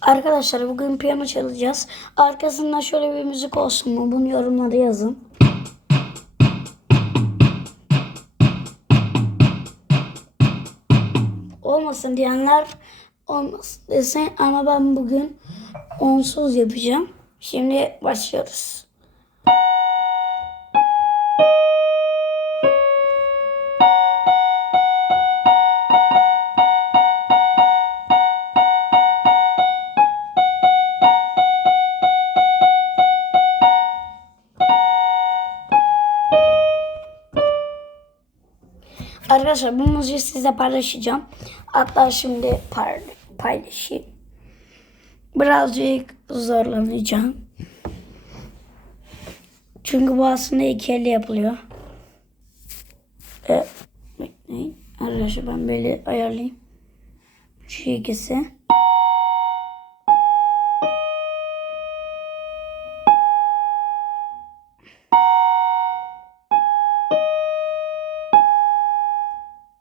Arkadaşlar bugün piyano çalacağız. Arkasından şöyle bir müzik olsun mu? Bunu yorumlara yazın. Olmasın diyenler olmasın desin ama ben bugün onsuz yapacağım. Şimdi başlıyoruz. Arkadaşlar bu müziği sizle paylaşacağım. Hatta şimdi paylaşayım. Birazcık zorlanacağım. Çünkü bu aslında iki elle yapılıyor. Ee, bekleyin. Arkadaşlar ben böyle ayarlayayım. Şu ikisi.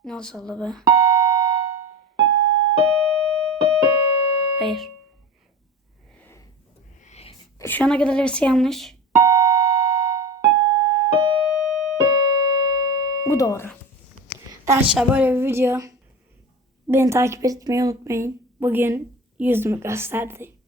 Nasıl be? Hayır. Şu ana kadar hepsi yanlış. Bu doğru. Arkadaşlar böyle bir video. Beni takip etmeyi unutmayın. Bugün yüzümü gösterdi.